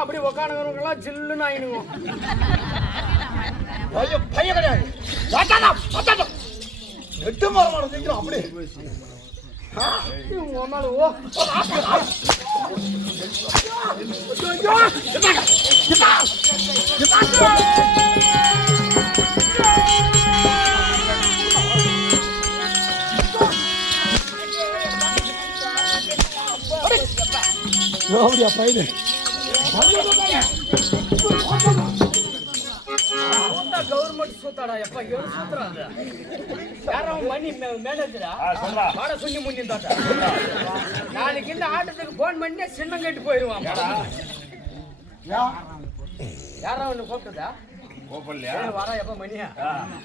அப்படி உக்காந்துக்கிறவங்கலாம் ஜில்லுன்னு ஆயிடுவோம். பையன் கிடையாது எட்டு மரமான சீக்கிரம் அப்படி பையன் கவர்மெண்ட் சூத்தாடா எப்ப ஏழு சூத்துறாங்க யாரும் மணி மேனேஜரா வாட சொல்லி முன்னிருந்தாட்டா நாளைக்கு இந்த ஆட்டத்துக்கு போன் பண்ணி சின்னம் கேட்டு போயிருவான். யாரா ஒண்ணு கூப்பிட்டதா வரா எப்ப மணியா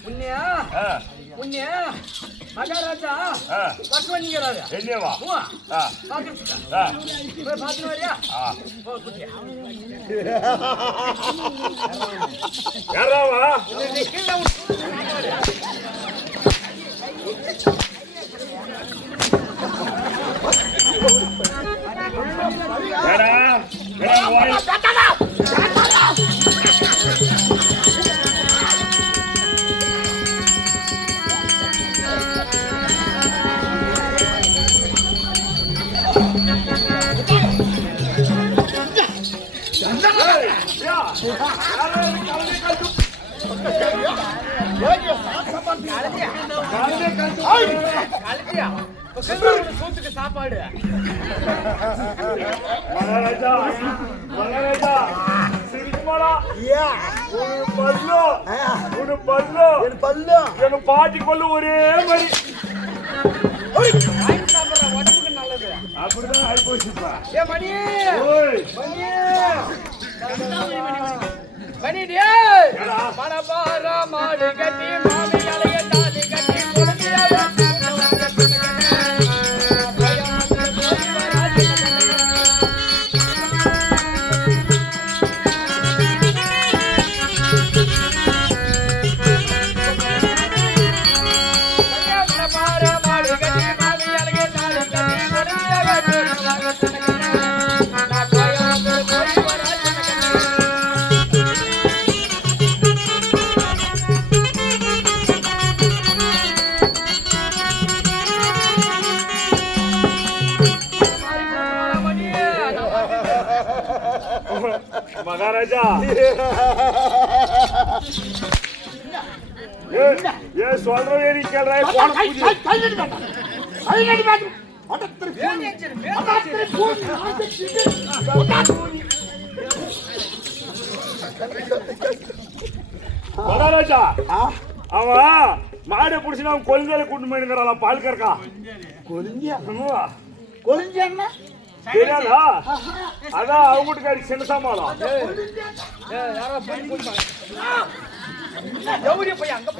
முன்னியா முன்னியா மகாராஜா பஸ் பண்ணிக்கிறாரு பாத்துட்டு வரியா சாப்பாடு பாட்டி கொள்ளு ஒரே மாதிரி உடம்புக்கு நல்லது. அப்படிதான் ஆயிப்போச்சுப்பா. மணி மணப்பார மாடு கட்டி மாமி அலைய தாலி கட்டி மகாராஜா ஏ சொல்றவே நீ கேள்றாய் மகாராஜா அவன் மாடை புடிச்சு அவன் கொலிஞ்சால கூட்டு போயிருக்கிறான் பால் கறக்கா கொலிஞ்சா தெரியாதா அதான் அவங்க வீட்டுக்காரி சின்ன சாமாளம் போய் அங்க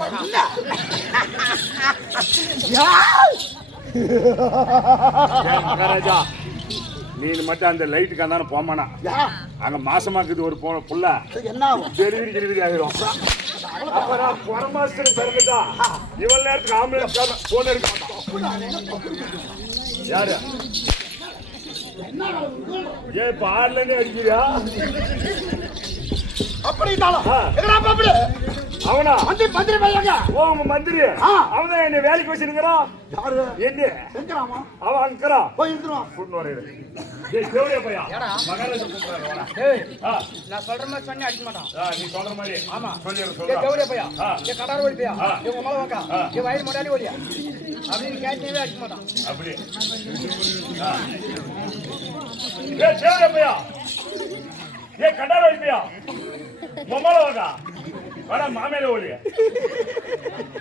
மகாராஜா நீ மட்டும் அந்த லைட்டுக்கு அந்தான போமானா அங்க மாசமாக்குது ஒரு புள்ள என்ன டெலிவரி ஆகிடும். அப்புறம் புறமாஸ்டர் பிறகுதா இவ்வளவு நேரத்துக்கு ஆம்புலன்ஸ் போன் எடுக்க மாட்டான். யாரு ஏன் பாடலன்னு அடிக்கிறியா? அப்படி இருந்தாலும் அவனா மந்திரி பையங்க. ஓ உங்க மந்திரி அவன் என்ன வேலைக்கு வச்சிருக்கிறான். யாரு என்ன எங்கறாமா அவன் அங்கறா போய் இருந்துறான். கூட்டு வரேன். டேய் தேவடியா பையா ஏடா மகாராஜா கூப்பிடுறாரு வாடா. ஏய் நான் சொல்ற மாதிரி சொன்னே அடிக்க மாட்டான். நீ சொல்ற மாதிரி ஆமா சொல்லிரு ஏ சொல்றா. கௌரிய பையா ஏ கடார ஓடி பையா ஏ உமல வாக்கா ஏ வயிறு மொடாடி ஓடியா அப்படின்னு கேட்டவே அடிக்க மாட்டான். அப்படி ஏ தேவடியா பையா ஏ கடார வைப்பியா மொமல வாடா வாடா மாமேல ஓடியா.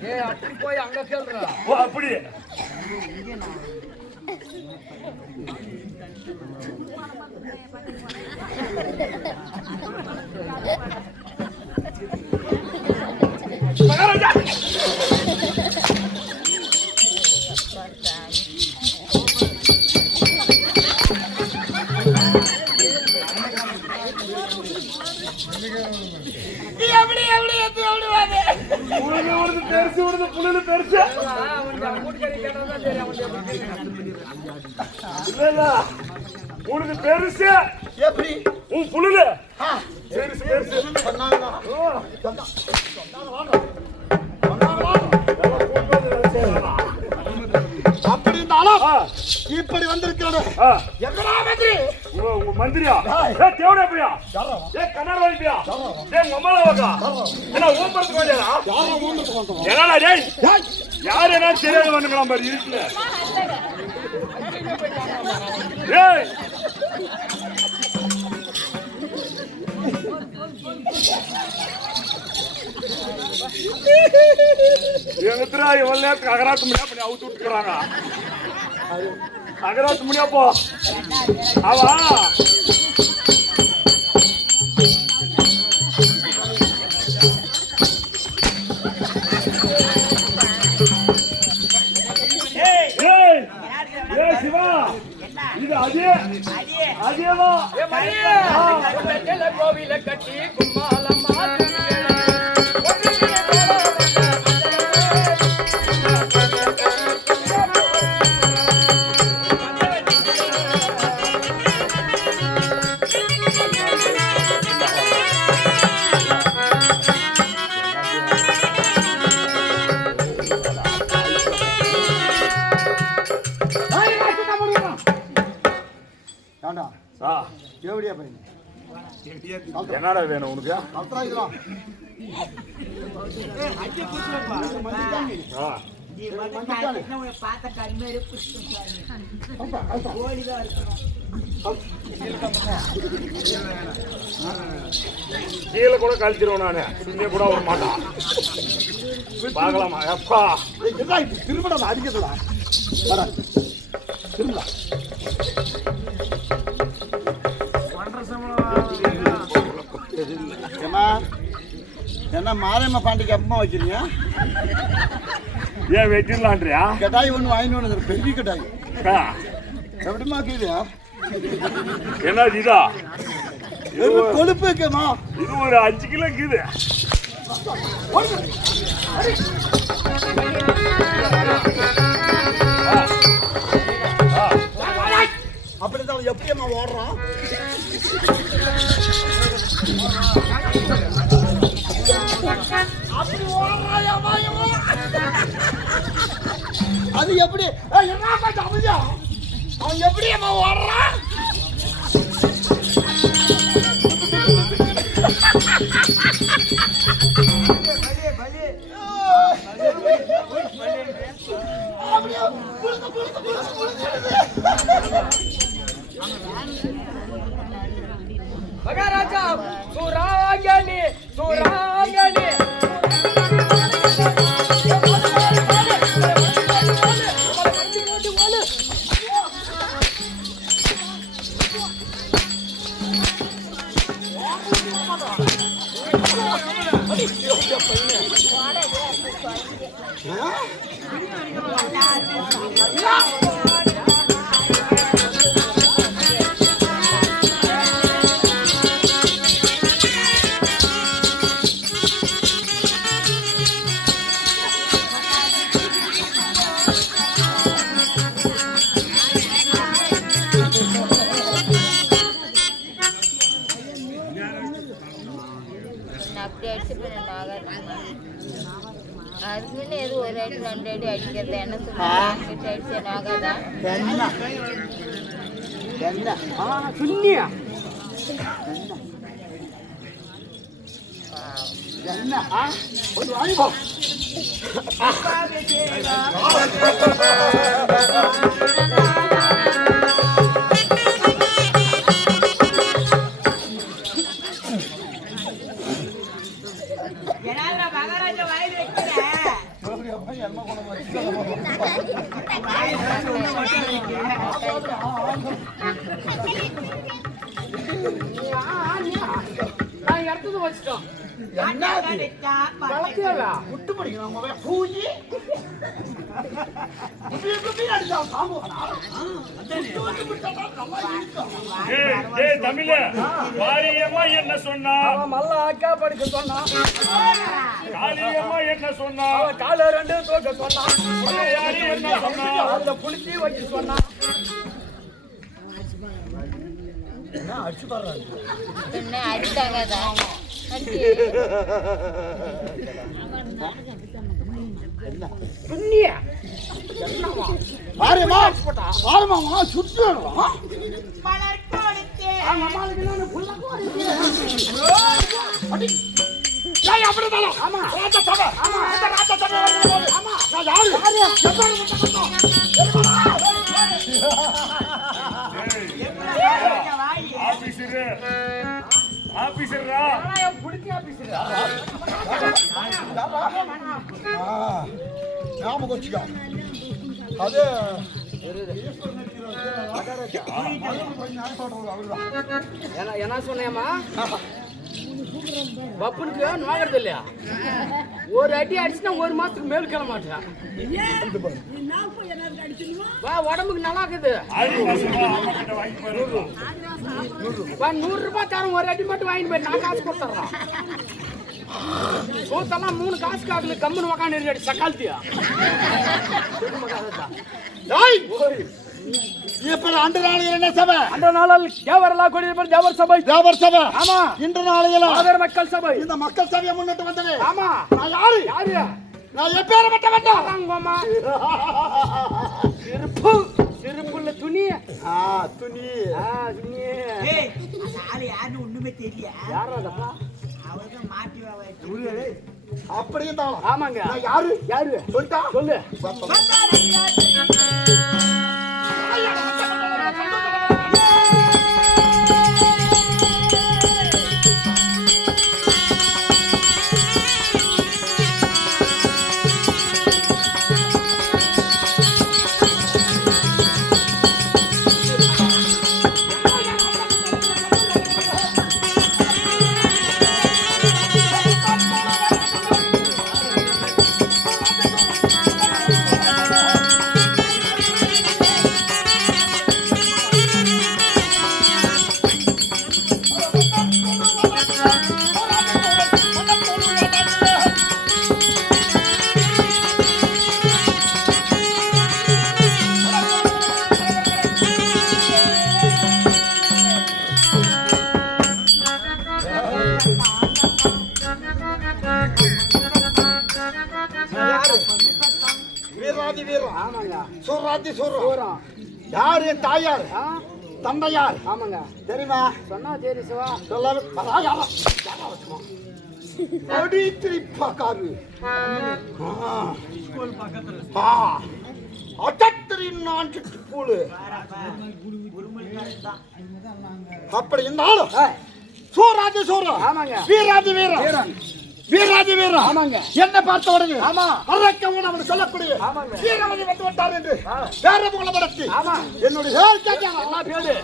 ஏ அப்படி போய் அங்க கேளுடா. ஓ அப்படி மகாராஜா புல்லு பெருசு அவன் மூட்டுக்கறி கேட்டா சரி அவன் இல்ல உனக்கு பெருசு எப்படி உன் புல்லு பெருசு பெருசு சொன்னாங்க அப்படி இருந்தாலும் இப்படி வந்திருக்கிறது எங்கடா மந்திரி உங்க மந்திரியா ஏ தேவடா பையா ஏ கண்ணார வைப்பியா ஏ மம்மல வாக்கா என்ன ஊம்பறதுக்கு வந்தேடா யாரோ ஊம்பறதுக்கு வந்தோம் என்னடா டேய் யார் என்ன தெரியாது வந்துக்கலாம் பாரு இருக்குல ஏய் எங்கத்ரா இவ்வளவு நேரத்துக்கு அகராத்து முடியா பண்ணி அவுத்து விட்டுக்கிறாங்க. அகராத்து முடியா போ அவா சிவா இது அதேவா கோவில கட்டி கும்மாலமா எப்படியா பையன் என்னடா வேணும் உனக்கு கீழே கூட கழிச்சிருவோம் நானு இங்க கூட வர மாட்டான் பார்க்கலாமா எப்பா திரும்ப அடிக்கிறதா திரும்ப என்ன மாரியம்மா பாண்டிக்கு அப்பமா வைக்கிறீங்க ஏன் வெட்டிடலான்றியா கட்டாய் ஒன்று வாங்கிட்டு வந்து பெரிய கட்டாய் எப்படிமா இருக்குது என்ன இதா கொழுப்பு இருக்குமா இது ஒரு 5 கிலோ இருக்குது அப்படித்தான் எப்படியம்மா ஓடுறான் அப்படி அது எப்படி அமைதியா அவன் எப்படி அம்மா ஓடுறான் மகாராஜா சுராங்கனி சுராங்கனி அப்படி அடிச்சுட்டு அதுக்கு முன்ன எது ஒரு அடி 2 அடி அடிக்கிறது என்ன சொல்லுங்க அடிச்சு நாகாதான் சுண்ணியா என்ன கொஞ்சம் வாங்கிப்போ நான் இடத்துக்கு வச்சுட்டோம் விட்டு படிக்கணும் பூஜி தமிழ வாரியம்மா என்ன சொன்னா மல்ல அக்கா படிக்க சொன்னா காளியம்மா என்ன சொன்னா கால 2 தோக்க சொன்னா யாரு என்ன சொன்னா அதுல புளிச்சி வச்சு சொன்னா அடிச்சு பாடுறாங்க என்ன அடித்தாங்க சுண்ணியா பாருமா பாருமா சுத்து ஆபீசரா புடிச்சி ஆபீசரா ஞாபகம் வச்சுக்கோ அது என்ன சொன்னேம்மா பப்புனுக்கு நோகிறது இல்லையா ஒரு அடி அடிச்சுனா 1 மாசத்துக்கு மேல் கிளம்ப மாட்டேன் உடம்புக்கு நல்லா இருக்குது 100 ரூபாய் தரும் ஒரு அடி மட்டும் வாங்கிட்டு போய் நான் காசு கொடுத்துட்றேன் சோத்தெல்லாம் 3 காசு காக்குல கம்முன்னு உக்காந்து அடி சக்கால்த்தியா இப்ப அன்று நாளையில் என்ன சபை அந்த நாளில் தேவரெல்லாம் கூடியிருப்பது தேவர் சபை தேவர் சபை ஆமா இன்று நாளையில் ஆதர மக்கள் சபை இந்த மக்கள் சபையை முன்னிட்டு வந்தது ஆமா நான் யாரு யாரு நான் எப்பேறப்பட்ட வேண்டாம் ஆமாங்கம்மா சிறுப்பு சிறுப்புள்ள துணி துணி துணி ஒண்ணுமே தெரியல யாரா அவதான் மாட்டி அப்படியும் தான் ஆமாங்க நான் யாரு யாரு சொல்லிட்டா சொல்லு வீராதி வீரம் ஆமாங்க சூராதி சூரம் யாரு என் தாயார் தந்தையார் ஆமாங்க தெரியுமா சொன்னா சரி சிவா சொல்லாரு அடி திரிப்பாக்காரு அட்டத்திரின் நான் சுற்றுப்பூடு அப்படி இருந்தாலும் சூராதி சூரம் ஆமாங்க வீராதி வீரம் வீராதி வீரம் ஆமாங்க என்ன பார்த்த உடனே ஆமா அரக்கவன் அவன் சொல்லக்கூடிய ஆமாங்க வீரமணி வந்து விட்டார் என்று வேற மூலமடத்தி ஆமா என்னுடைய பேர் கேட்டாங்க என்ன பேரு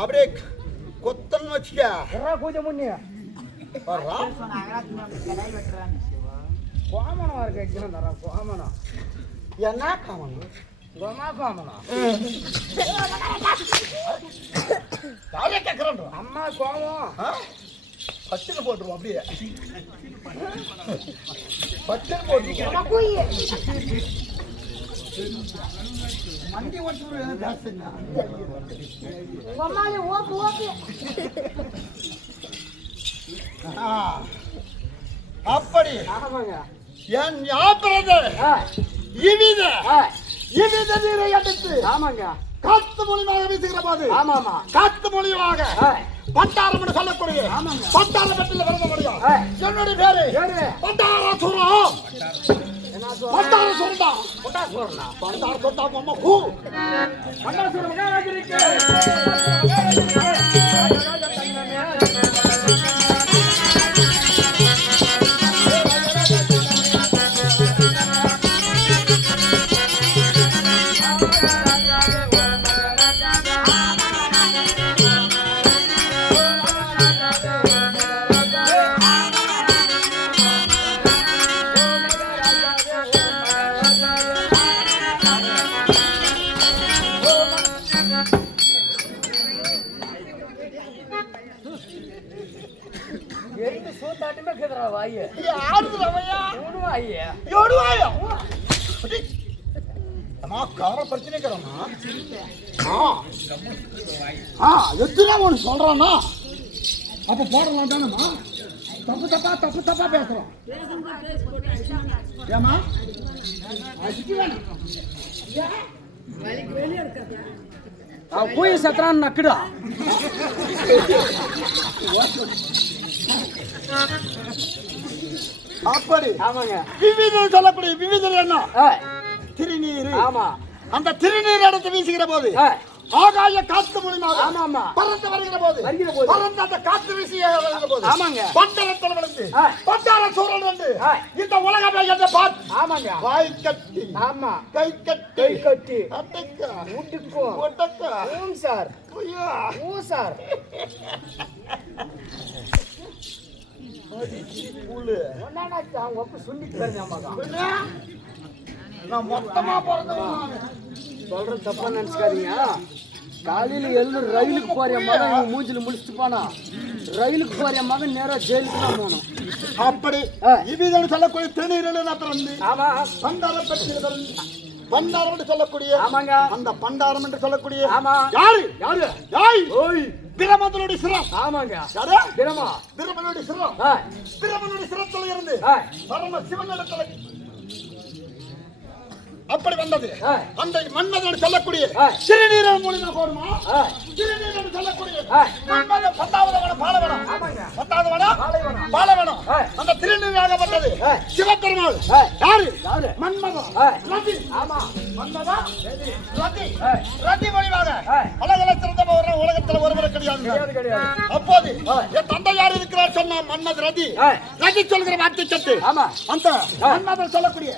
அப்படியே கொத்தன்னு வச்சுக்க. பூஜை முன்னே வர்றா. கோமனம் இருக்கு எக்ஸாம் தர கோமனம் என்ன காமனம்? கோமா கோமனம் யாரையா கேட்கறான்? அம்மா கோமம் பட்டுன்னு போட்டுருவோம் அப்படியே. பட்டுன்னு போட்டுருவோம். மண்டி ஓட்டு பேசுங்க. அப்படி ஆமாங்க என் யாத்திரது இவித இவித நீரை எடுத்து ஆமாங்க காத்து மொழியாக வீசுகிற போது ஆமாமா காத்து மொழியாக பண்டாரம் என்று சொல்லக்கூடிய பண்டாரம் பட்டில விளங்க முடியும். என்னுடைய பேரு பண்டார சூரம். பண்டார சூரண்டா. பண்டார சூரண்டா அம்மா கூ. பண்டார சூரம் மகாராஜருக்கு எரிந்து சூத்தாட்டுமே கேக்குறா வாயே யாரு ரவையா? வாயே எவ்வளவாயா? அம்மா கார பிரச்சனை இருக்கிறோம்மா. எத்தனை ஒன்று சொல்றானா அப்ப போடலாம் தானேம்மா. தப்பு தப்பா பேசுறோம். ஏமா போய் சத்ரான் நக்குடா அப்படி ஆமாங்க விவிதம் சொல்லக்கூடிய விவிதம் என்ன? திருநீர். ஆமா அந்த திருநீர் எடுத்து வீசுகிற போது ஆகாய காத்து மூலியமாக ஆமாமா பறந்து வருகிற போது பறந்து அந்த காத்து வீசி வருகிற போது ஆமாங்க பண்டரத்தில் விழுந்து பண்டார சூரன் வந்து இந்த உலகமே என்ற பார்த்து ஆமாங்க வாய் கட்டி ஆமா கை கட்டி அட்டக்க ஊட்டுக்கோ ஒட்டக்க ஊம் சார் ஊ சார் ஒன்னாச்சு அவங்க அப்ப சொல்லிட்டு வருது அம்மாக்கா நான் மொத்தமா பிறந்தவன். சொல்ற தப்பா நினைச்சுக்காதீங்க. காலையில எழுந்து ரயிலுக்கு போற மகன் இவன் மூஞ்சில முடிச்சுட்டு போனா ரயிலுக்கு போற மகன் நேரா ஜெயிலுக்கு தான் போகணும். அப்படி இவ்விதம் சொல்லக்கூடிய திருநீரில் பிறந்து ஆமா பண்டாரம் பெற்று பண்டாரம் என்று சொல்லக்கூடிய ஆமாங்க அந்த பண்டாரம் என்று சொல்லக்கூடிய ஆமா யாரு யாரு யாய் ஓய் பிரமதனுடைய சிரம். ஆமாங்க யாரு பிரமா பிரமனுடைய சிரம். பிரமனுடைய சிரத்தில் இருந்து பரம சிவனிடத்தில் அப்படி வந்தது. அந்த மன்மதன் சொல்லக்கூடிய திருநீரன் மூலியமா போடுமா? திருநீரன் சொல்லக்கூடிய மன்மதன் 10வது வனம் பாலவனம். 10வது வனம் பாலவனம். அந்த திருநீராகப்பட்டது சிவபெருமாள். யாரு? மன்மதன். ரதி. ஆமா மன்மதா ரதி. ரதி மூலியமாக அழகல சிறந்த உலகத்தில் ஒருவர் கிடையாது. அப்போது என் தந்தை யார் இருக்கிறார் சொன்னா மன்மத ரதி. ரதி சொல்கிற வார்த்தை கேட்டு அந்த மன்மதன் சொல்லக்கூடிய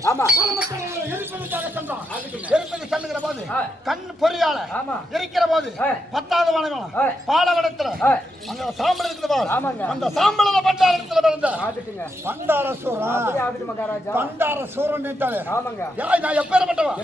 எரிப்பது கண்ணுகிற போது கண் பொறியால எரிக்கிற போது 10வது வனம் பாலவனத்துல அங்க சாம்பல் இருக்குது. அந்த சாம்பல பண்டாரத்துல பிறந்த பண்டார சூரன். பண்டார சூரன் நான் எப்பேற்பட்டவா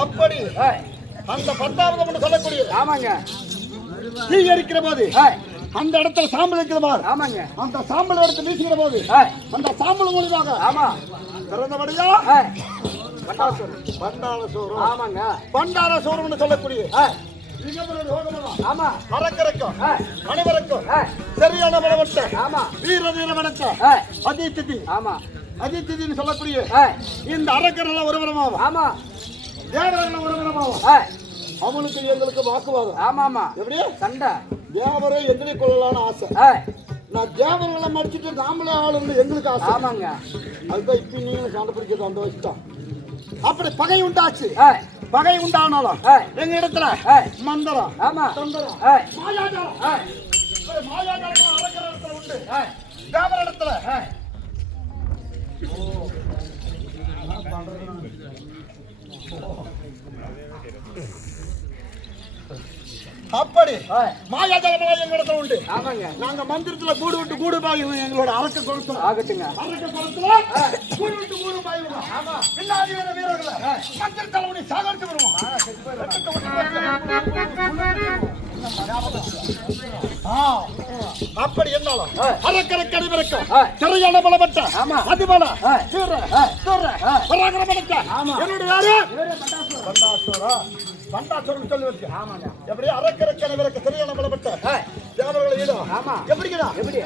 அப்படி அந்த 10வது சொல்லக்கூடிய ஆமாங்க தீ எரிக்கிற போது அந்த இடத்துல சாம்பல் இருக்கிற மாதிரி ஆமாங்க அந்த சாம்பல் எடுத்து வீசுகிற போது அந்த சாம்பல் மூலியமாக ஆமா பிறந்தபடியா பண்டாரசோரம் ஆமாங்க பண்டாரசோரம்னு சொல்லக்கூடிய ஆமா அரக்கருக்கும் அனைவருக்கும் சரியான பலவற்ற ஆமா வீர வீரவனத்த அதித்திதி ஆமா அதித்திதின்னு சொல்லக்கூடிய இந்த அரக்கரெல்லாம் ஒருவரமாகும் ஆமா தேவரெல்லாம் ஒருவரமாகும் அவனுக்கு எங்களுக்கு வாக்குவாதம் ஆமா ஆமா எப்படி சண்டை தேவரை எதிரி கொள்ளலான்னு ஆசை நான் தேவர்களை மடிச்சுட்டு நாமளே ஆளுன்னு எங்களுக்கு ஆசை ஆமாங்க அதுதான் இப்ப நீங்க கண்டுபிடிக்கிறது அந்த வச்சுதான் அப்படி பகை உண்டாச்சு பகை உண்டானாலும் எங்க இடத்துல மந்திரம் ஆமா தந்திரம் மாயாஜாலம் மாயாஜாலம் அரக்கர இடத்துல உண்டு தேவர இடத்துல அப்படி மாயாஜாலம் எங்க இடத்துல உண்டு ஆமாங்க நாங்க மந்திரத்துல கூடு விட்டு கூடு பாய் எங்களோட அரக்க கொடுத்தோம் ஆகட்டுங்க அரக்க குளத்துல கூடு விட்டு கூடு பாய் ஆமா பின்னாடி வர வீரர்கள மந்திர தலைவனை சாகரித்து வருவோம் அப்படி என்னாலும் அரக்கரை கடிவிறக்கம் திரையான பலப்பட்ட அதிபல என்னுடைய யாரு பண்டாசுரன் சொல்லி வச்சு எப்படி அரக்கரை கடிவிறக்க திரையான பலப்பட்ட தேவர்களை ஈடு எப்படிங்களா எப்படி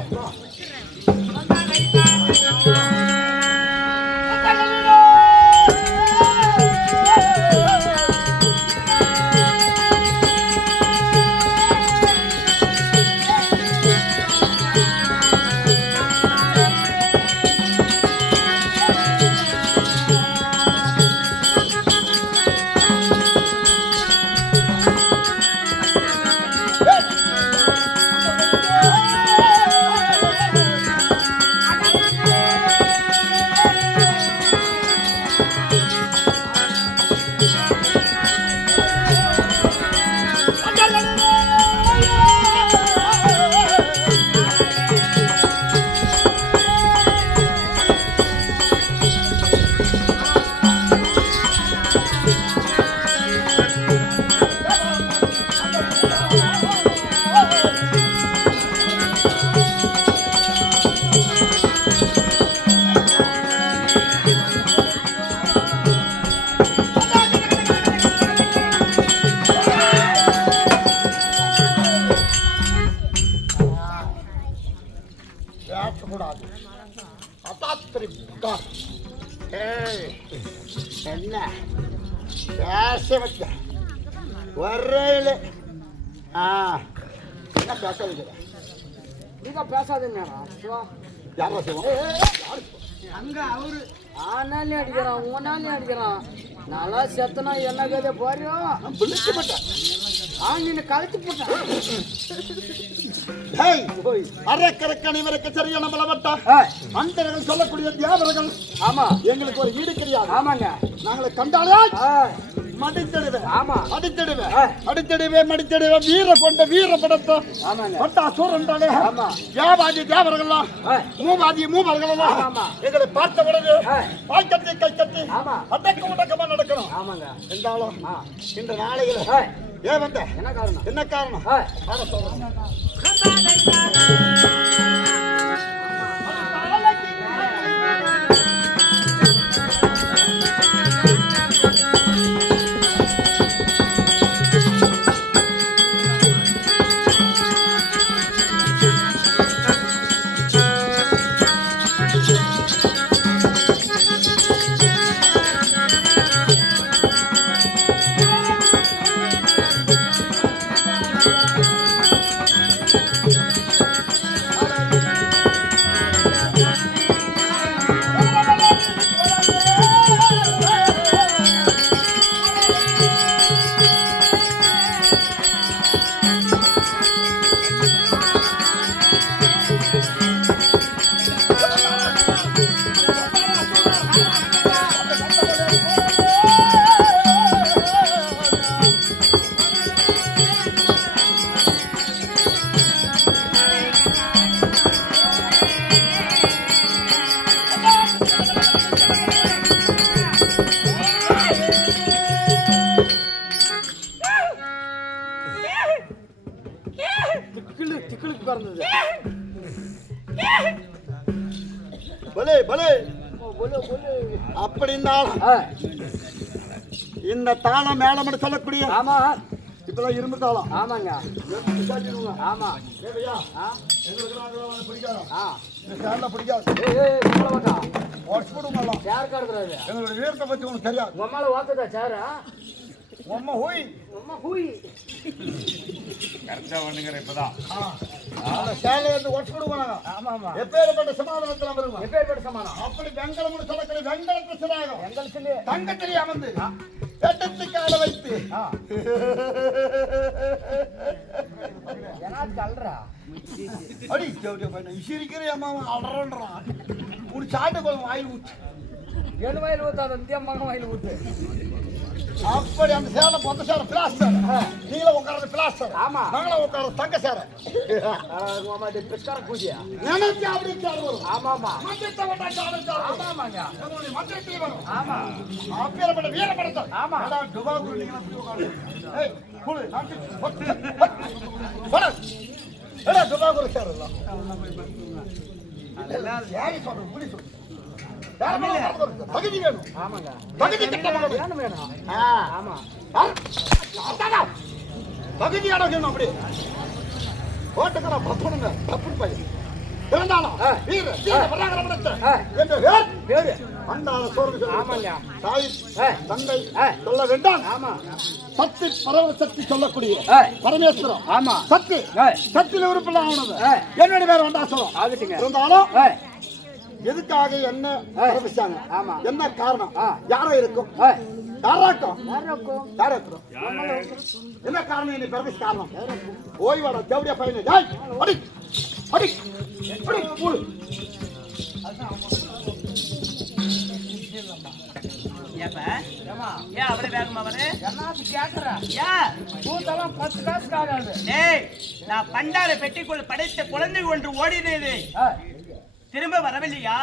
என்ன பேச வச்ச வர்றேன் என்ன பேச வைக்கிற நீங்க பேசாதீங்க யாரா செய்வோம் அங்க அவரு ஆனாலே அடிக்கிறான் ஓனாலே அடிக்கிறான் நல்லா செத்தனா என்ன கதை போறியும் விழிச்சு மாட்டேன் ஆங்கின கழிச்சு போட்டான் அரக்கரக்க அனைவருக்கு சரியான பலவட்டா அந்தர்கள் சொல்லக்கூடிய தேவர்கள் ஆமா எங்களுக்கு ஒரு ஈடு கிடையாது ஆமாங்க நாங்களை கண்டாலே மடித்திடுவேன் ஆமா அடித்திடுவேன் அடித்திடுவேன் மடித்திடுவேன் வீர கொண்ட வீர படத்தை பட்டா சூரண்டாலே வியாபாரி தேவர்கள்லாம் மூவாதி மூவர்கள்லாம் எங்களை பார்த்த உடனே பாய் கட்டி கை கட்டி அடக்க உடக்கமா நடக்கணும் ஆமாங்க என்றாலும் இந்த நாளையில ஏன் வந்த என்ன காரணம் என்ன காரணம் அத சொல்றேன் அப்படி இருந்தாலும் இந்த தாளம் மேளம் சொல்லக்கூடிய ஆமா இப்பதான் இரும்பு தாளம். ஆமாங்க ஆமா எங்களுக்கு பிடிக்காது பிடிக்காது சேர் காடுறாரு எங்களுடைய வீரத்தை பத்தி உனக்கு தெரியாது. உங்க அம்மால வாக்குதா சேரா உம்மா ஹூய் அம்மா ஹூய் கரெக்டா பண்ணுங்க இப்பதான் அந்த சேலையை வந்து ஒட்டு கொடுப்பாங்க. ஆமா ஆமா எப்பேற்பட்ட சமாதானத்தில் வருவாங்க. எப்பேற்பட்ட சமாதானம் அப்படி வெங்கலம்னு சொல்லக்கூடிய வெங்கலத்து சிறாகம் எங்களுக்கு தங்கத்திலே அமர்ந்து வெட்டத்துக்கு ஆள வைத்து எனக்கு அல்றா அடி இசிரிக்கிற அம்மாவை அலறன்றான். ஒரு சாட்டை கொஞ்சம் வாயில் ஊத்து ஏழு வயல் ஊத்தாத மகன் வயல் ஊத்து. அப்படி அந்த சேலை பொத்த சேலை பிளாஸ்டர் நீங்கள உட்கார்றது பிளாஸ்டர். ஆமா நாங்கள உட்கார்றது தங்க சேலை. பிஸ்கார பூஜையா நினைச்சு அப்படி சேலை வரும். ஆமா ஆமா மஞ்சத்தை விட்டா சேலை சேலை. ஆமா ஆமாங்க மஞ்சத்தை வரும். ஆமா அப்பேற்பட்ட வீரப்படத்தல். ஆமா துபாகுரு நீங்க அப்படி உட்காரு. ஏய் குளு நாட்டு போட ஏடா துபாகுரு சேலை இல்ல யாரி சொல்ற புடி சொல்ற தகுதி வேணும். ஆமாங்க தகுதி கட்டணும் வேணும். ஆமா தகுதியான வேணும். அப்படி ஓட்டுக்கிற பப்பனுங்க தப்பு பையன் இருந்தாலும் வீர வராங்க என்ற பேரு அண்டாத சோறு. ஆமாங்க தாய் தந்தை சொல்ல வேண்டாம். ஆமா சக்தி பரவ சக்தி சொல்லக்கூடிய பரமேஸ்வரம். ஆமா சக்தி சக்தியில உறுப்பில் ஆனது என்னுடைய பேர் வண்டாசலம் ஆகட்டுங்க. இருந்தாலும் எதுக்காக என்ன ஆரம்பிச்சாங்க? ஆமா என்ன காரணம்? யாரோ இருக்கும் என்ன காரணம்? என்ன பிறகு காரணம் ஓய்வாட தேவடியா பையனை அடி அடி அடி கூடு நான் பண்டார பெட்டிக்குள் படைத்த குழந்தை ஒன்று ஓடினது திரும்ப வரவில்லையா?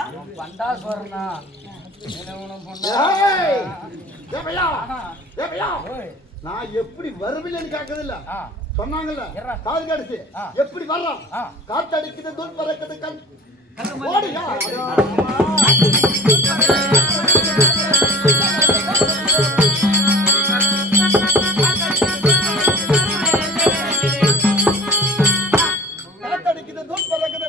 நான் எப்படி வருவில்லைன்னு கேட்கறதில்ல சொன்னாங்கல்ல காது கடிச்சு எப்படி வர்றான்? காத்தடிக்குது தூள் பறக்குது கண் ஓடியா காத்தடிக்குது தூள் பறக்குது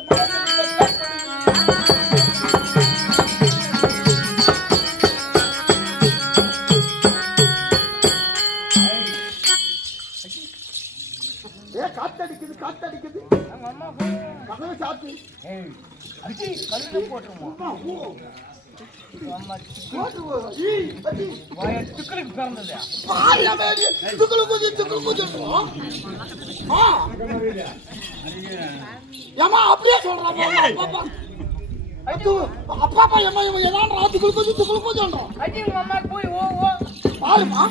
காத்தடிக்குது காத்தடிக்குது கதவை சாத்தி அப்படியே சொல்றான். அப்பா அப்பா எம்மா ஏதான்றா துக்குள் கொஞ்சம் பாருமா.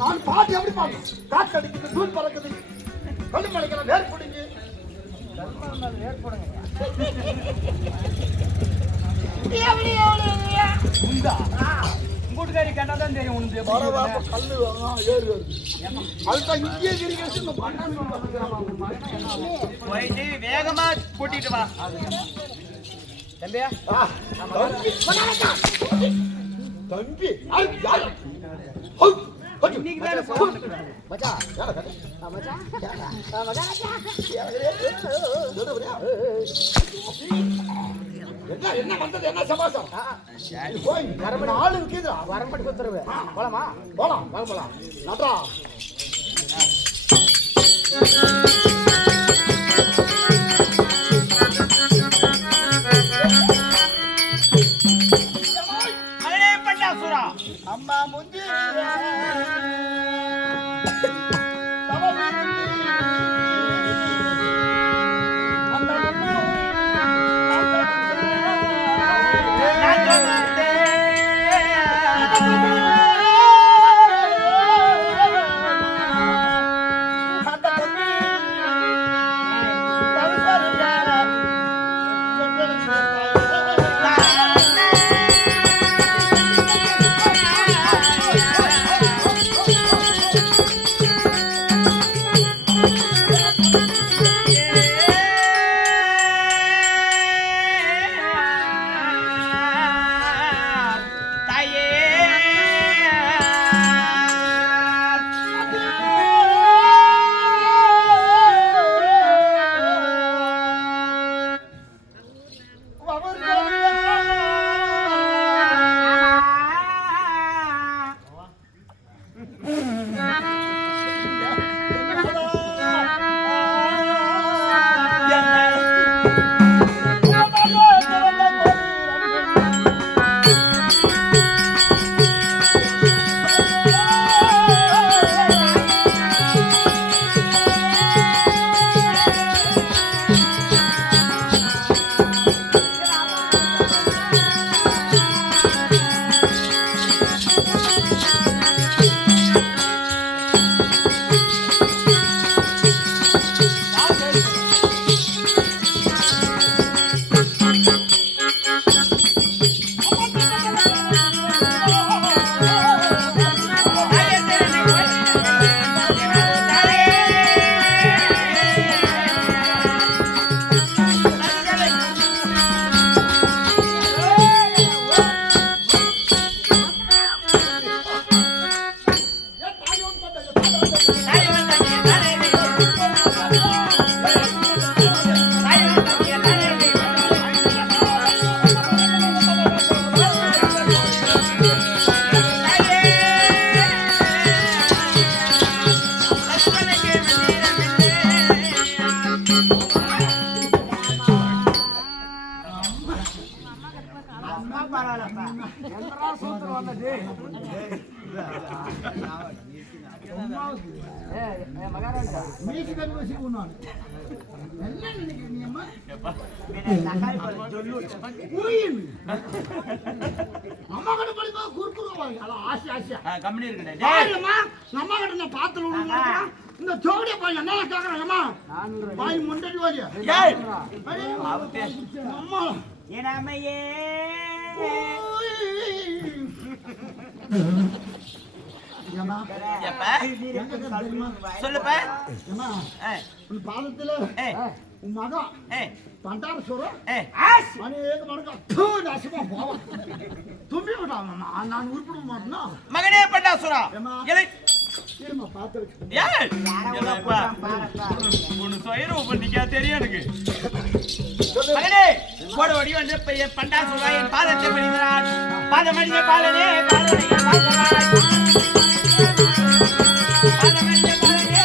நான் பாட்டு எப்படி பாடுறேன்? காத்தடிக்குது தூள் பறக்குது கல்லு மலைக்கிற வேர் பிடிங்க கூட்டுக்காரி கேட்டாதான் தெரியும் உனக்கு கல்லு ஏறு அதுதான் இங்கே போயிட்டு வேகமா கூட்டிட்டு வா. தம்பியா தம்பி என்ன வந்தது? என்ன சமாசம்? ஆளு விற்கிதா? வரம்படி குத்துருவேன். போலாமா? போலாம் போலாம். நட்ரா அம்மா முந்தி பரவாயில்லப்பா. எந்தரா சூத்திரம் வந்தது? மகாராஜா மீசிக்கன் வசிக்கும் நான் என்ன நினைக்கிறீங்க அம்மா? தக்காளி பழம் சொல்லு. அம்மா கிட்ட படிப்பா குறுக்குறோம் அதான் ஆசை ஆசையா கம்பெனி இருக்குடா. பாருமா நம்ம கிட்ட நான் பாத்துல விடுங்க இந்த ஜோடிய பாய் என்ன கேக்குறாங்கம்மா பாய் முண்டடி வாங்க ஏய் அம்மா இனமையே ஏமா எப்பா சொல்லுப்பா. ஏமா உன் பாதத்துல உன் மகன் பண்டார சொல்றோம் அநேக மனுக்கு தூ நாசமா போவான் தும்பி விட்டான் நான் உருப்பிட மாட்டேன்னா மகனே பண்டாசுரா ஏம்மா? இலை இருமா பார்த்து வச்சு ஏய் இல்லப்பா உன் சொயிரம் பண்ணிக்க தெரியும் எனக்கு. மகனே போட ஓடி வந்து பண்டாசுரா என் பாதத்தை பணிகிறான். பாதமடிய பாலனே பாலனே பாதமாய் பாதமடிய பாலனே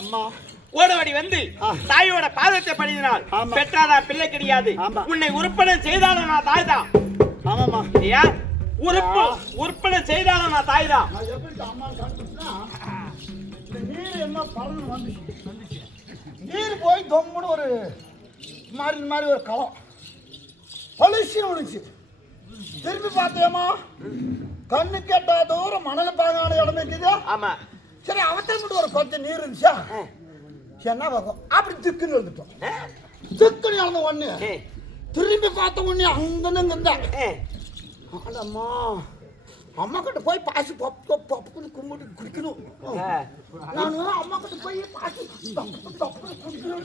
அம்மா ஓடவடி வந்து தாயோட பாதத்தை பணிதினால் பெற்றாதா பிள்ளை கிடையாது. உன்னை உறுப்பனை செய்தாலும் நான் தாய் தான். ஆமாம்மா இல்லையா? உறுப்பனை செய்தாலும் நான் தாய் தான். நான் எப்படி அம்மா கண்டுச்சுன்னா இந்த நீர் என்ன பறந்து வந்துச்சு நீர் போய் தொம்முன்னு ஒரு மாதிரி ஒரு களம் பளிச்சுன்னு விழுந்துச்சு. திரும்பி பார்த்தேம்மா கண்ணு கேட்டா தூரம் மணல் பாங்கான இடம் இருக்குது. ஆமா சரி அவத்தை மட்டும் ஒரு கொஞ்சம் நீர் இருந்துச்சா என்ன வரும் அப்படி திக்குன்னு எழுந்துட்டோம். திக்குன்னு இழந்த ஒண்ணு திரும்பி பார்த்த உடனே அங்கன்னு அம்மா அம்மா கிட்ட போய் பாசி பப்புன்னு கும்பிட்டு குடிக்கணும். நானு அம்மா கிட்ட போய் பாசி தப்புன்னு குடிக்கணும்.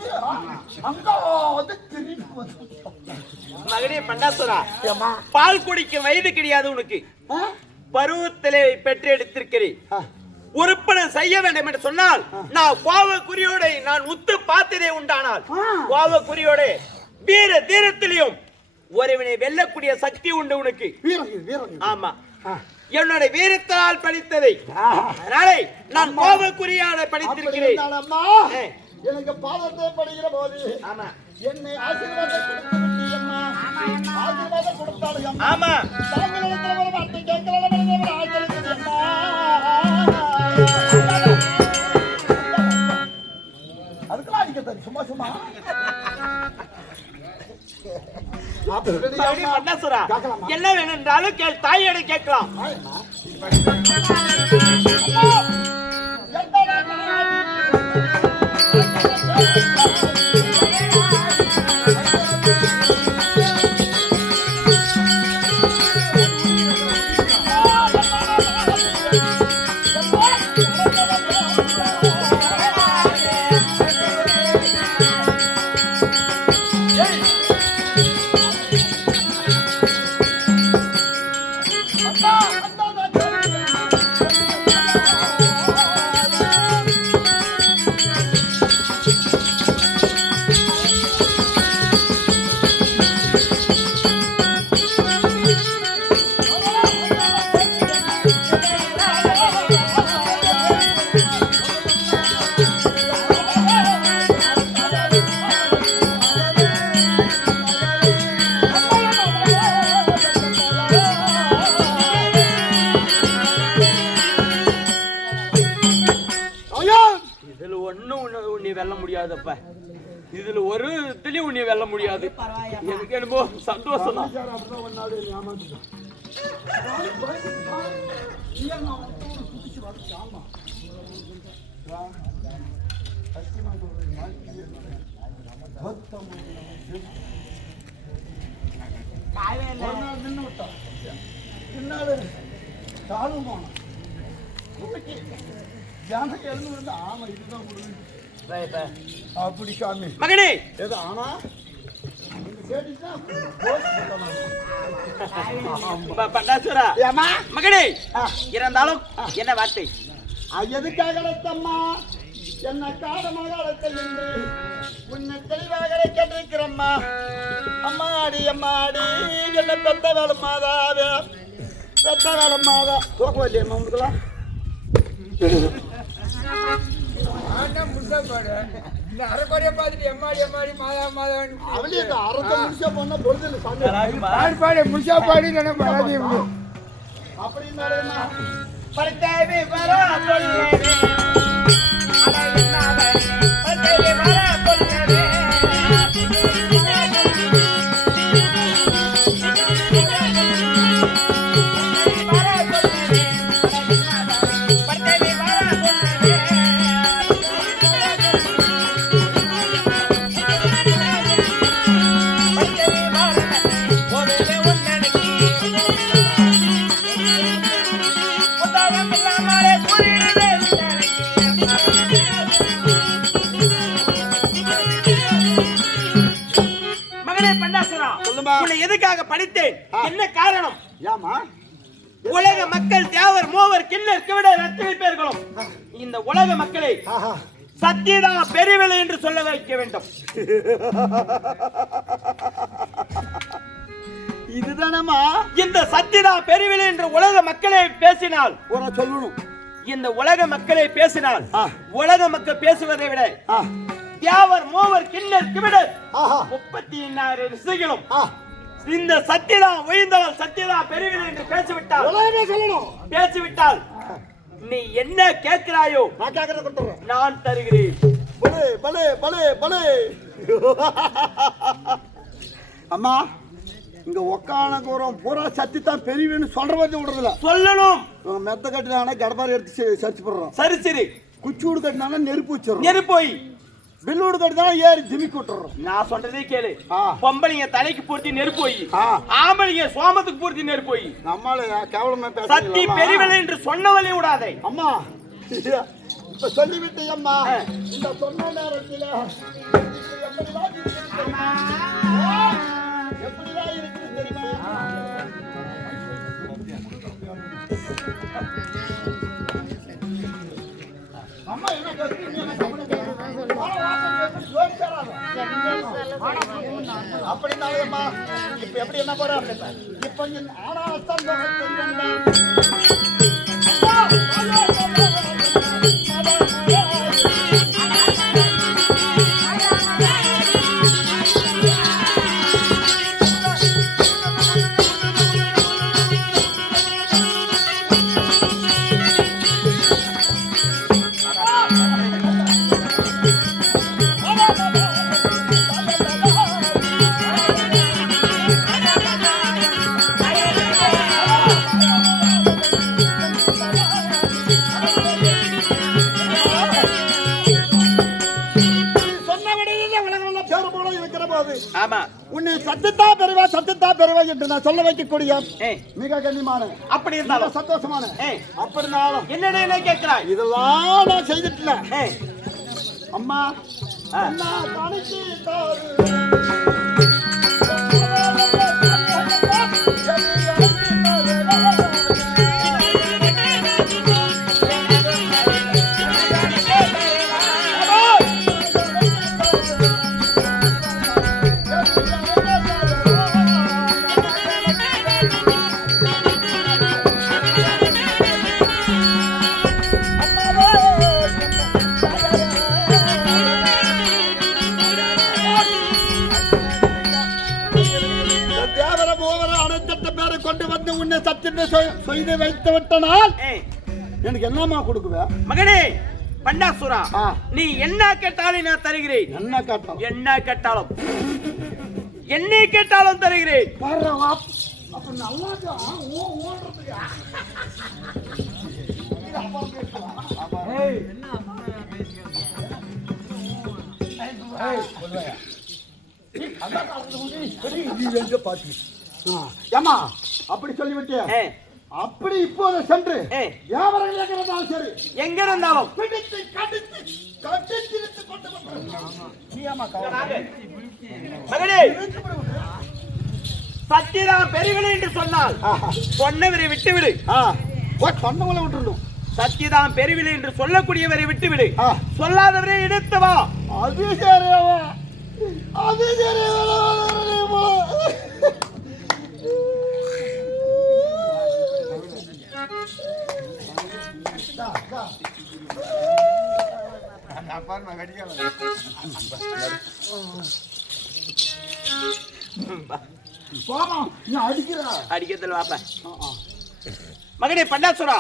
அங்க வந்து திரும்பி மகனே பண்டாசுரா பால் குடிக்கும் வயது கிடையாது உனக்கு. பருவத்திலே பெற்றெடுத்திருக்கிறேன். உறுப்பனை செய்ய வேண்டும் என்று சொன்னால் நான் கோவக்குறியோட நான் உத்து பார்த்ததே உண்டானால் கோவக்குறியோட வீர தீரத்திலையும் ஒருவனை வெல்லக்கூடிய சக்தி உண்டு உனக்கு. ஆமா என்னோட வீரத்தால் படித்ததை அதனாலே நான் கோவக்குறியால படித்திருக்கிறேன். எனக்கு பாதத்தை படிக்கிற போது என்னை ஆசீர்வாதம் கொடுத்தாலும் ஆமா அதுக்கெல்லாம் அடிக்க சும்மா சும்மா என்ன வேணும் என்றாலும் தாயோட கேட்கலாம். வெல்ல முடியாதப்ப இதுல ஒரு இதுலயும் உன்னை வெல்ல முடியாது. எனக்கு என்னமோ சந்தோஷம் தான். அப்படி சாமி மகனே ஏதோ ஆனா பண்டாசுரா ஏமா மகனே இருந்தாலும் என்ன வார்த்தை எதுக்காக அழைத்தம்மா என்ன காரணமாக அழைத்தல் என்று உன்னை தெளிவாக கேட்டிருக்கிறம்மா. அம்மாடி அம்மாடி என்ன பெத்த வேலை மாதாவே பெத்த வேலை மாதா தூக்கம் இல்லையம்மா உங்களுக்குலாம் அரைக்குறைய பார்த்துட்டு எம்மாடி எம்மாடி மாதா மாதவன் அவளே அரச முடிச்சா போனா பொழுது பாடு முழுசா பாடி நினைப்பாடி அப்படின்னாலேம்மா படுத்தேவி வர சொல்லேனே அட என்னாவே படுத்தேவி வர சொல்லேனே எதுக்காக படித்தேன் என்ன காரணம் ஏமா உலக மக்கள் தேவர் மூவர் கிண்ணர் கிவிடர் அத்தனை பேர்களும் இந்த உலக மக்களை சத்தியதா பெரியவில்லை என்று சொல்ல வைக்க வேண்டும். இதுதானம்மா இந்த சத்தியதா பெரியவில்லை என்று உலக மக்களை பேசினால் சொல்லணும். இந்த உலக மக்களை பேசினால் உலக மக்கள் பேசுவதை விட தேவர் மூவர் கிண்ணர் கிவிடர் 34 ரிஷிகளும் இந்த சத்தியதா ஒழிந்தால் சத்தியதா பெரியவில்லை என்று பேசிவிட்டால் நீ என்ன கேட்கிறாயோ நான் கேட்கறத கொடுத்துறேன். நான் தருகிறேன். பலே பலே பலே பலே அம்மா இங்க ஒக்கான கூறம் பூரா சத்தி தான் பெரியவன்னு சொல்ற மாதிரி விடுறதில்ல. சொல்லணும். மெத்த கட்டினாங்கன்னா கடப்பாரி எடுத்து சர்ச் பண்றோம். சரி சரி. குச்சூடு கட்டினாங்கன்னா நெருப்பு வச்சிடறோம். நெருப்போய் பில்லோடு கட்டினாலும் ஏறி திமிக்கி விட்டுறோம். நான் சொல்றதே கேளு. பொம்பளைங்க தலைக்கு பூர்த்தி நெருப்போய் ஆம்பளைங்க சோமத்துக்கு பூர்த்தி நெருப்போய் நம்மள கேவலமா பேச சத்தி பெரியவில்லை என்று சொன்னவளே விடாதே. அம்மா இப்ப சொல்லிவிட்டு அம்மா இந்த சொன்ன நேரத்தில் எப்படிதான் இருக்கு தெரியுமா? அம்மா என்ன அப்படின்னாலேம்மா இப்ப எப்படி என்ன போற இப்ப ஆனாஸ்தான் உன்னை சத்தத்தா பெறுவா என்று நான் சொல்ல வைக்கக்கூடிய மிக கண்ணியமான அப்படி இருந்தாலும் சந்தோஷமான அப்படி இருந்தாலும் என்ன கேட்கிறாய் இதெல்லாம் நான் செய்துட்டல அம்மா செய்து வைத்து விட்டனால் எனக்கு என்னமா கொடுக்குவ மகனே பண்டாசுரா? நீ என்ன கேட்டாலும் நான் தருகிறேன். என்ன கேட்டாலும் என்னை கேட்டாலும் தருகிறேன். ஏமா அப்படி சொல்லிவிட்டியா? அப்படி இப்போது சென்று வியாபாரம் சரி எங்க இருந்தாலும் மகனே சத்தியதான் பெரியவளை என்று சொன்னால் சொன்னவரை விட்டுவிடு. சொன்னவங்களை விட்டுடும். சத்தியதான் பெரியவளை என்று சொல்லக்கூடியவரை விட்டுவிடு. சொல்லாதவரை எடுத்து வா. அது சரியாவா? அது சரியாவா? அடிக்கிறதுல வாப்ப மகனே பண்டாசுரா,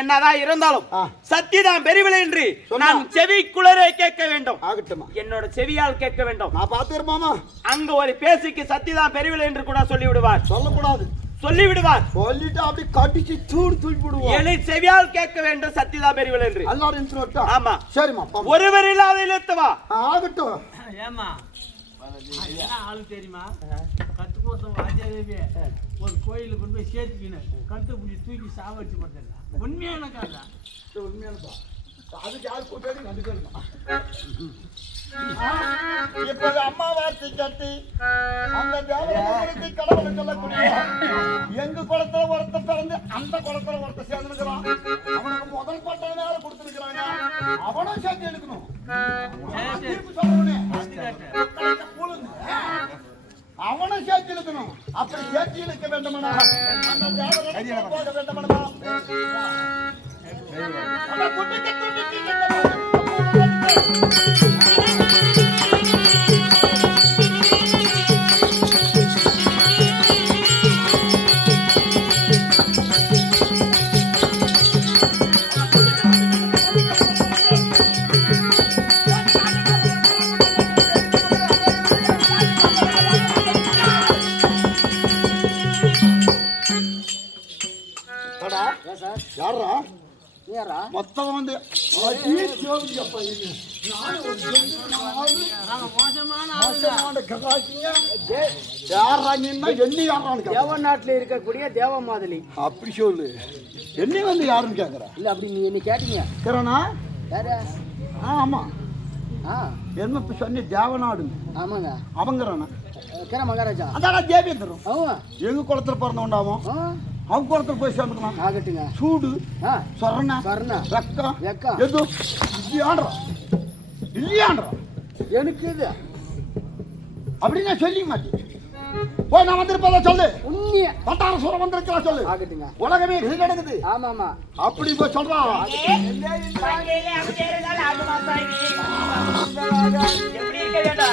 என்னதான் இருந்தாலும் சத்தியதான் பெரியவில்லை என்று நான் செவி குளரே கேட்க வேண்டும். ஆகட்டுமா, என்னோட செவியால் கேட்க வேண்டும். நான் பார்த்துக்கிறேன் மாமா. அங்க ஒரு பேசிக்கு சத்தியதான் பெரியவில்லை என்று கூட சொல்லி விடுவார். சொல்லக்கூடாது, சொல்லி விடுவார். சொல்லிட்டு அப்படி கடிச்சு தூக்கி விடுவார். என்னை செவியால் கேட்க வேண்டும் சத்தியதான் பெரியவில்லை என்று. எல்லாரும் ஆமா, சரிம்மா. ஒருவர் இல்லாத இழுத்துவா. ஆகட்டும். ஏமா என்ன ஆளு தெரியுமா? கத்து கொடுத்த ஆச்சாரியவே ஒரு கோயிலுக்கு கொண்டு போய் சேர்த்துக்கினேன், கழுத்தை பிடிச்சி தூக்கி சாவடிச்சு போட்டேன். உண்மையான காதா? உண்மையானதா? அதுக்கு யார் கூட்டாடி நடிக்கணுமா? இப்போது அம்மா வார்த்தை கட்டி அந்த தேவதை கடவுளை சொல்லக்கூடிய எங்க குளத்துல ஒருத்தர் பிறந்து அந்த குளத்துல ஒருத்தர் சேர்ந்துருக்கிறான். அவனுக்கு முதல் பட்டம் வேற கொடுத்துருக்கிறாங்க. அவனும் சேர்த்து எடுக்கணும். அவனும் சேர்த்து இழுக்கணும். அப்படி சேர்த்து இழுக்க வேண்டுமானா அந்த தேவதை போக வேண்டுமானா மொத்தம் வந்து தேவநாட்டுல இருக்கக்கூடிய தேவ மாதலி அப்படி சொல்லு. என்னை வந்து யாருன்னு கேக்குற? இல்ல அப்படி நீ என்ன கேட்டீங்க? கிரணா யாரு? ஆமா, என்ன இப்ப சொன்ன தேவநாடு. ஆமாங்க, அவங்கிறானா கிர மகாராஜா. அதான் தேவேந்திரம். அவன் எங்க குளத்துல பிறந்தவண்டாவும் அவங்க குளத்துல போய் சேர்ந்துக்கலாம். ஆகட்டுங்க. சூடு சொரண வெக்கம் எது இல்லையான்றா எனக்கு இது அப்படின்னு நான் சொல்லிக்க மாட்டேன். போய் நான் வந்திருப்பதா சொல்லு. உண்மையா பட்டார சூரம் வந்திருக்கலாம் சொல்லு. ஆகட்டுங்க. உலகமே கிடக்குது. ஆமா ஆமா, அப்படி போய் சொல்றான். எப்படி இருக்க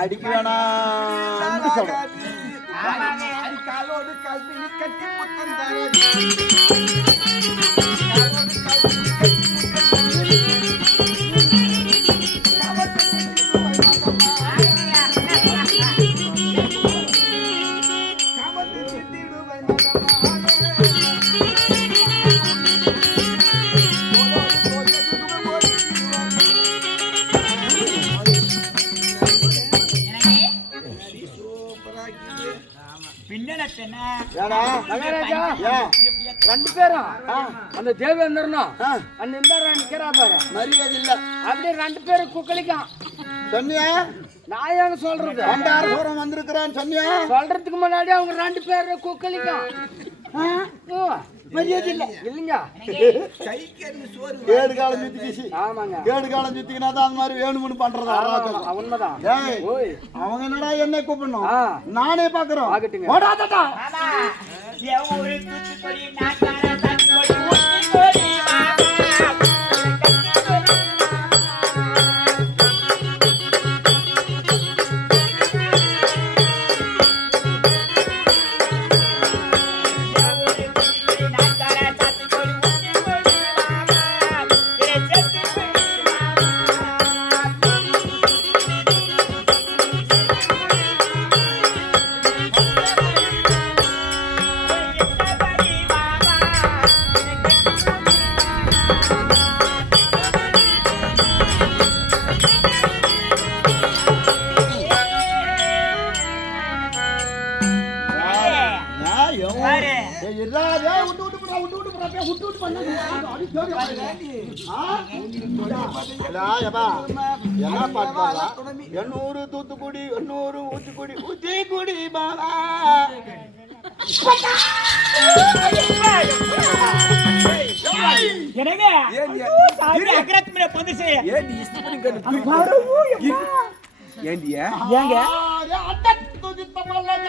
அடிக்க வேணாம் சொல்றேன். காலோடு கல்வி கட்டி முத்தம் தாரே. ரெண்டு பேரும் அந்த தேவேந்திரனும் அந்த இந்தாரா நிக்கிறா பாரு, மரியாதை இல்ல. அப்படியே ரெண்டு பேரும் குக்களிக்கும் சொன்னியா? நான் ஏங்க சொல்றது? பண்டாரபுரம் வந்திருக்கிறான்னு சொன்னியா? சொல்றதுக்கு முன்னாடி அவங்க ரெண்டு பேரும் குக்களிக்கும். மரியாதை இல்ல இல்லைங்க. கேடு காலம் சுத்திக்கிச்சு. ஆமாங்க. கேடு காலம் சுத்திக்கினா தான் அந்த மாதிரி வேணும்னு பண்றதா உண்மைதான். ஏய், ஓய். அவங்க என்னடா என்ன கூப்பிடணும் ஆ. நானே பாக்குறோம் ஆகட்டுங்க. ஓடாதடா. மாமா என் ஊரு தூத்துக்குடி நாட்டார தூத்துக்குடி ஊத்துக்குடி மாமா என்ன பாட்டு? 800 தூத்துக்குடி 800 ஊத்துக்குடி ஊத்திக்குடி பாலா. என்னங்க அக்ரத்மர பொந்து செய்ய ஏண்டி இஷ்டப்படி கண்ணு ஏண்டியா ஏங்க அட்ட துதித்த மல்லங்க.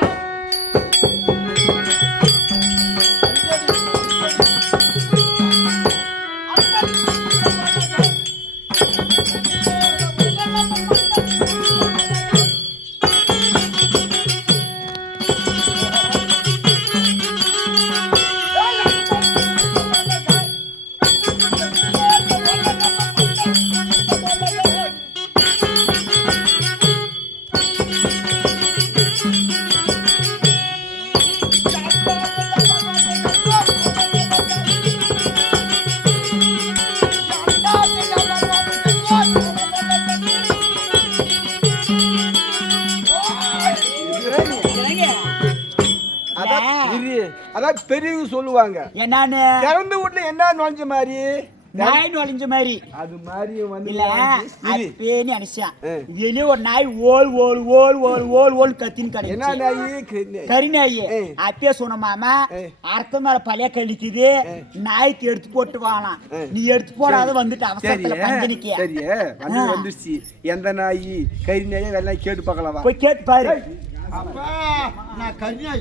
அதான் பெரியவங்க சொல்லுவாங்க என்னன்னு திறந்து வீட்டுல என்ன நுழைஞ்ச மாதிரி நாய் நுழைஞ்ச மாதிரி அது மாதிரி வந்து இல்ல அப்பேன்னு நினைச்சேன் வெளியே ஒரு நாய் ஓல் ஓல் ஓல் ஓல் ஓல் ஓல் கத்தின்னு என்ன கிடையாது நாய் கறி நாய் அப்பயே சொன்ன மாமா அர்த்தம் மேல பழைய கழிக்குது நாய்க்கு எடுத்து போட்டு வாங்கலாம் நீ எடுத்து போடாத வந்துட்டு அவசரத்துல பஞ்சனிக்கு சரியே வந்துருச்சு எந்த நாய் கறி நாயை வெள்ளை கேட்டு பார்க்கலாம் போய் கேட்டு பாரு அப்பா நான் கன்னியா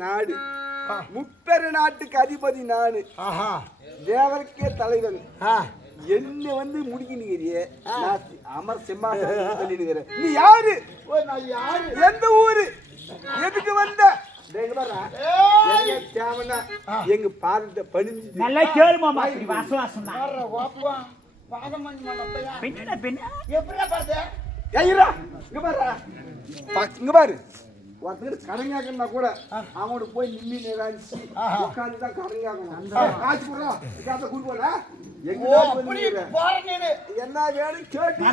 நாடு முப்பெரு நாட்டுக்கு அதிபதி நானு தேவருக்கே தலைவன் என்ன வந்து முடிக்கினுங்கிறியே அமர் சிம்மாசனம் சொல்லிடுகிறேன் நீ யாரு எந்த ஊரு எதுக்கு வந்த எங்க பாதத்தை பணிஞ்சு நல்லா கேளு மாமா வாசம் வாசம் பின்ன பின்ன எப்படி பாரு இங்க பாரு ஒருத்தர் கடங்காக்கா கூட அவனோட போய் நிம்மி நேராச்சு உட்காந்து தான் கடங்காக்கணும் காய்ச்சி போடுறோம் இதாத்த கூட்டு போல என்ன வேணும் கேட்டு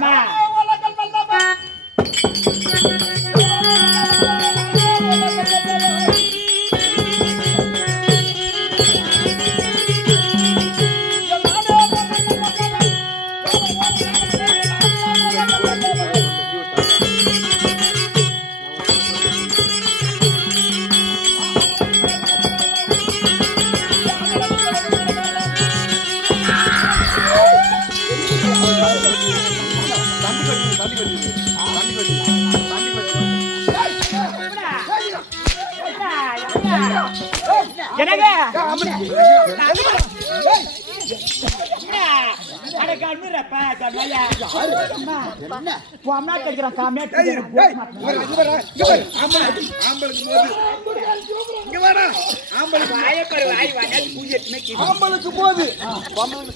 ஆம்பளுக்கு போது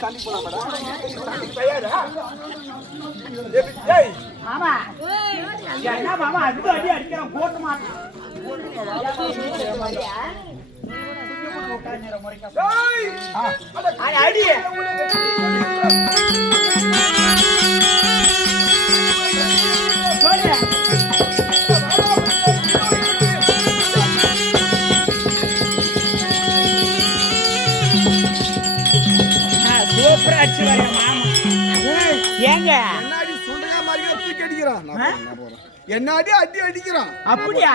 சண்டி போலாம் மாமா அது அடி அடிக்கிறோம் போட்டு மாட்டோம் அடி என்ன அடி அடி அடிக்கிறான். அப்படியா?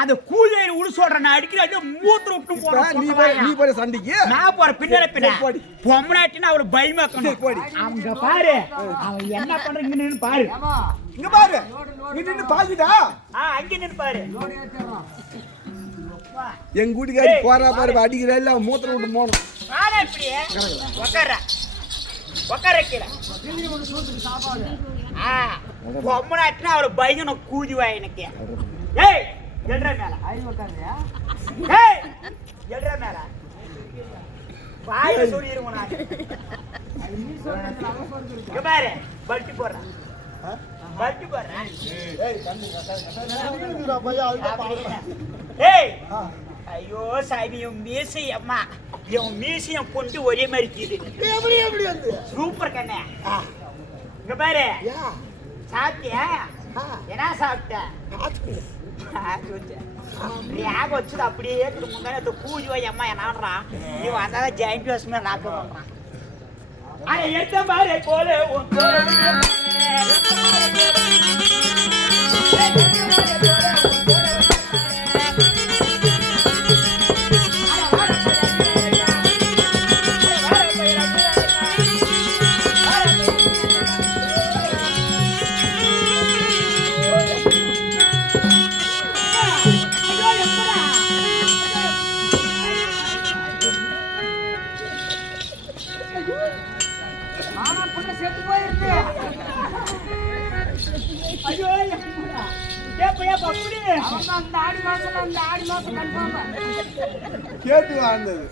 அந்த கூலியை உடு சொல்றேன் நான் அடிக்கிற அடி மூத்திர விட்டு நீ போற சண்டைக்கு நான் போற பின்னால பொம்மனாட்டினா அவரு பயமாக்கணும். அவங்க பாரு அவன் என்ன பண்ற இங்க நின்னு பாரு. இங்க பாரு நீ நின்னு பாத்துடா. அங்க நின்னு பாரு. எங்க வீட்டுக்காரி போறா பாரு அடிக்கிற இல்ல மூத்திர விட்டு போகணும். பாரு இப்படியே உட்கார உட்கார கீழே. பொம்மனாட்டினா அவரு பயங்கரம் கூதிவா எனக்கு. ஏய் எல்ற மேல ஏய் எல்ற மேல வாயில சொல்லிடுவோம் நான். இங்க பாரு பல்ட்டி போடுறேன் பல்ட்டி போடுறேன். ஏய் ஐயோ சாமி என் மீசை அம்மா என் மீசையும் கொண்டு ஒரே மாதிரி இருக்குது. சூப்பர் கண்ணே. இங்க பாரு சாப்பிட்டியா? என்ன சாப்பிட்ட? ஞாபகம் வச்சுது அப்படியே முன்னாடி பூஜை அம்மா என்னாடுறான் நீ வந்தாதான் ஜாயிண்ட் வாசமே லாக்க பண்றான். அதை எடுத்த பாரு போல கேட்டு வாழ்ந்தது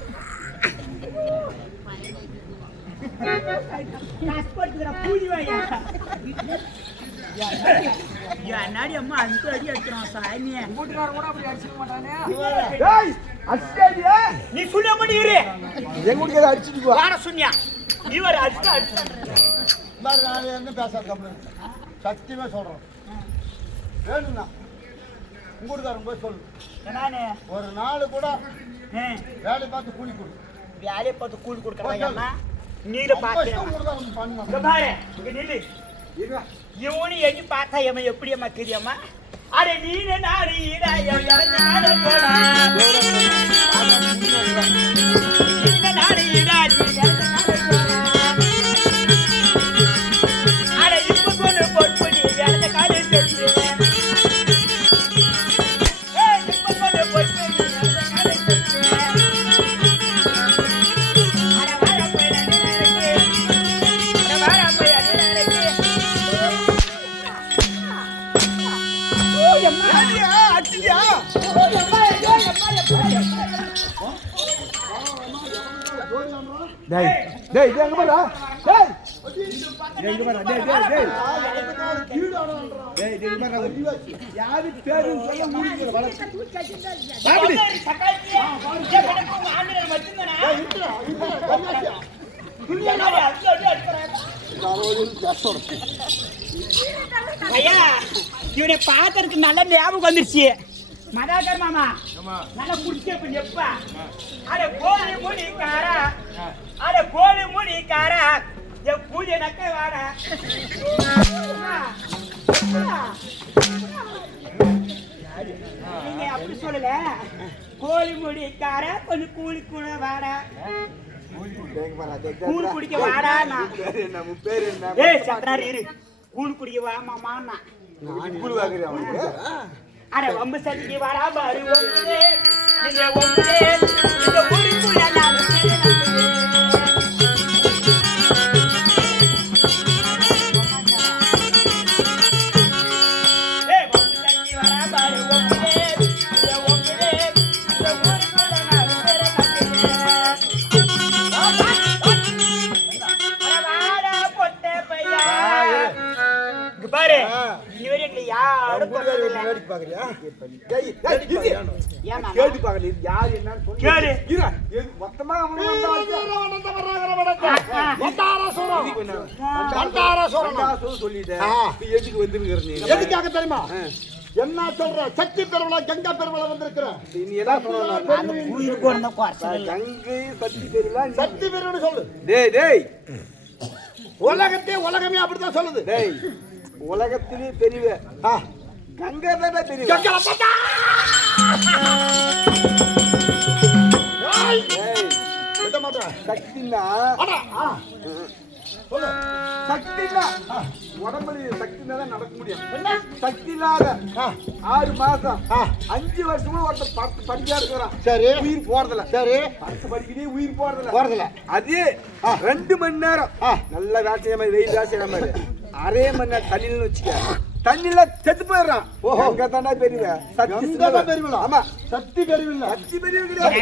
என்னாடி அம்மா அந்த அடி அடிக்கிறான் சாமி. நீ சொல்ல மாட்டேங்கிற எங்க வீட்டுக்காரி அடிச்சுட்டு போ. வாட சொன்னியா நீ வர அடிச்சு அடிச்சு என்ன பேசாத சத்தியமே சொல்றேன். வேணும்னா உங்க வீட்டுக்காரன் போய் சொல்லு. நானே ஒரு நாள் கூட வேலை பார்த்து கூலி கொடு. வேலையை பார்த்து கூலி கொடுக்கறாங்க. நீல பாக்கிறேன் பாரு இங்க நில்லு. இவனு எண்ணி பார்த்தா எம்ம எப்படி அம்மா தெரியாமா? அட நீன நாடி அட இப்ப கொண்டு பொறுப்பு வேலை காலை டேய் எங்க பாரு. டேய் எங்க பாரு. டேய் டேய் டேய் டேய் எங்க பாரு. யாரு பேரு சொல்ல முடியல வளர்ச்சி. பாபி சக்காத்தியே எனக்கு ஆண்டே வச்சிருந்தனா துணியா நாளே அடி அடிக்கறாங்க. ஐயா இவனை பாக்கிறதுக்கு நல்ல ஞாபகம் வந்துருச்சு. மதாகர் மாமா நல்லா குடிச்சே இப்ப எப்ப அட கோழி முடிக்காரா அட கோழி முடிக்காரா என் பூஜை நக்க வாடா. நீங்க அப்படி சொல்லல கோழி முடிக்கார கொஞ்சம் கூலி கூட வாடா கூழ் குடிக்க வாடா. நம்ம பேரு என்ன? ஏய் சக்கராரி இரு கூழ் குடிக்க வா மாமான்னா கூழ் வாங்குறியா அவனுக்கு? அட வம்பு சட்டிக்கு வரா பாரு ஒம்பே நீங்க ஒம்பே இந்த ஊருக்குள்ள நான் ஏய் வம்பு சட்டிக்கு வரா பாரு ஒம்பே இந்த ஒம்பே இந்த ஊருக்குள்ள நான் வாடா பொட்டை பையா பாரு இதுவரை எங்களை யாரும் கேட்டு பாக்குறியா? கேட்டு பாக்கல யாரு என்னன்னு சொல்லு. மொத்தமா சொல்லிட்டேன். எதுக்கு வந்துருக்கிற நீ? எதுக்காக தெரியுமா? என்ன சொல்ற? சக்தி பெருவிழா கங்கா பெருவிழா வந்திருக்கிறேன். நீ என்ன சொல்லணும்? கங்கை சக்தி பெருவிழா சக்தி பெருவிழா சொல்லு. டேய் டேய் உலகமே அப்படித்தான் சொல்லுது. டேய் உலகத்திலே பெரியவ கங்கை தானே பெரியவ. விட மாட்டேன். சக்தின்னா சக்தின்னா உடம்புல சக்தினா தான் நடக்க முடியும். சக்தி இல்லாத 6 மாசம் 5 வருஷமா ஒருத்தர் படிச்சா இருக்கிறான். சரி. உயிர் போறதில்ல. சரி. படிக்கவே உயிர் போறதில்ல. அதே 2 மணி நேரம் நல்ல வேலை மாதிரி வெயில் வேலை செய்யற மாதிரி 1/2 மணி நேரம் தண்ணின்னு வச்சுக்க, தண்ணில செத்து போயிடுறான். அங்க தானே பெரியவ சக்தி பெரியவளா? ஆமா, சக்தி பெரியவள. சக்தி பெரியவ கிடையாது.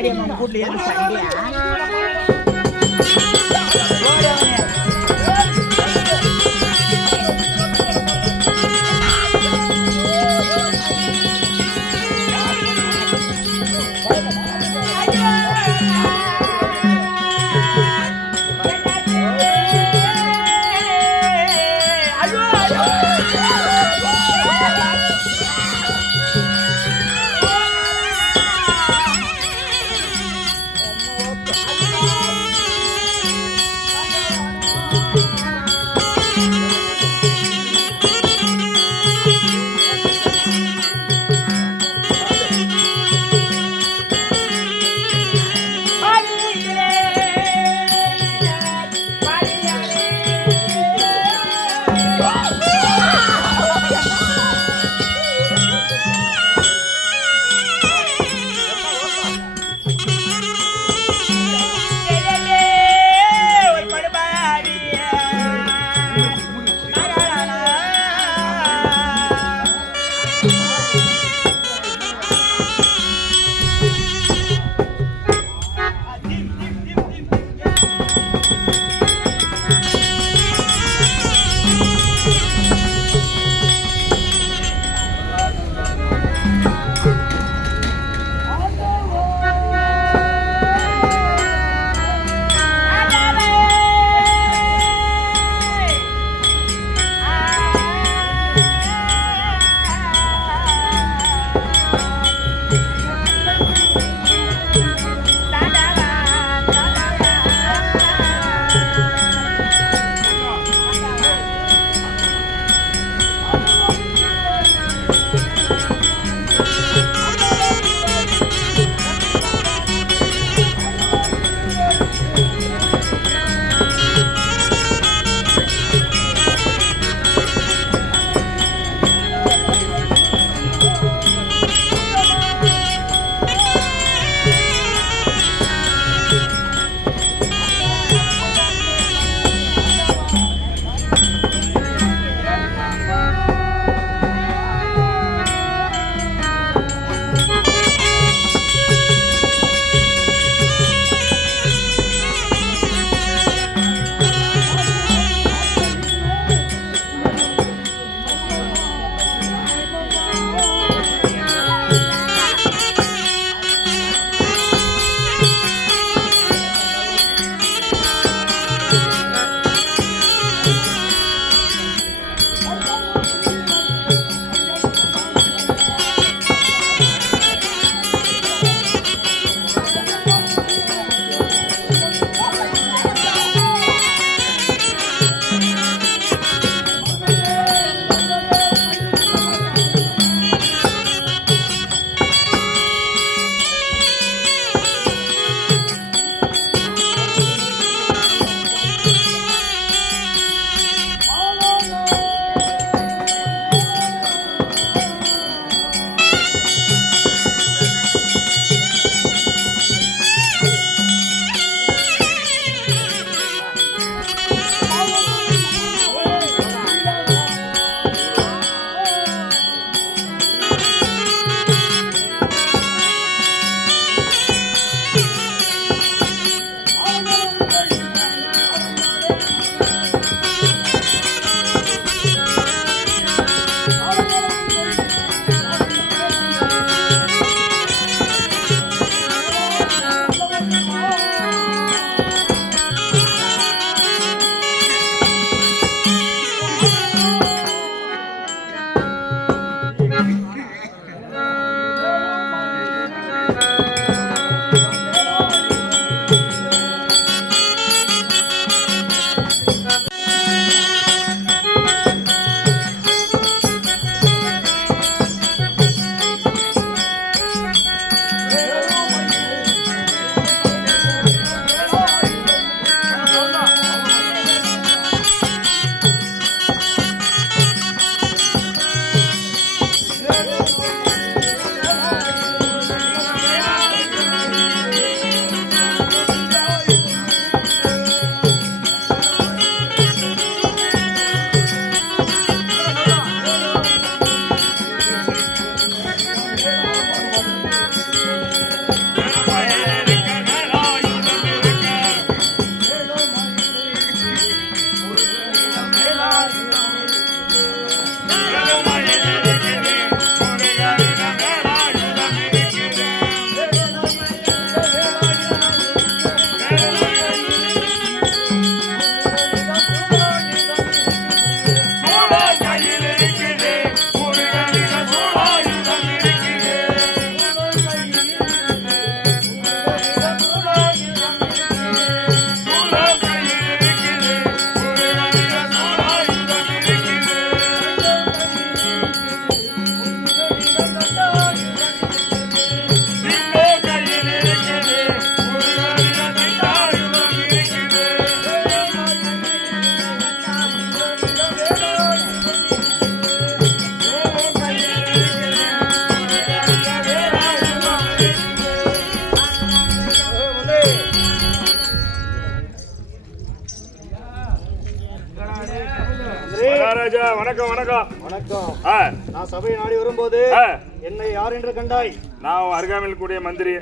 வணக்கம் வணக்கம் வணக்கம். ஆ, நான் சபையை நாடி வரும்போது ஆ, என்னை யார் என்று கண்டாய்? நான் அருகாமையில் கூடிய மந்திரி.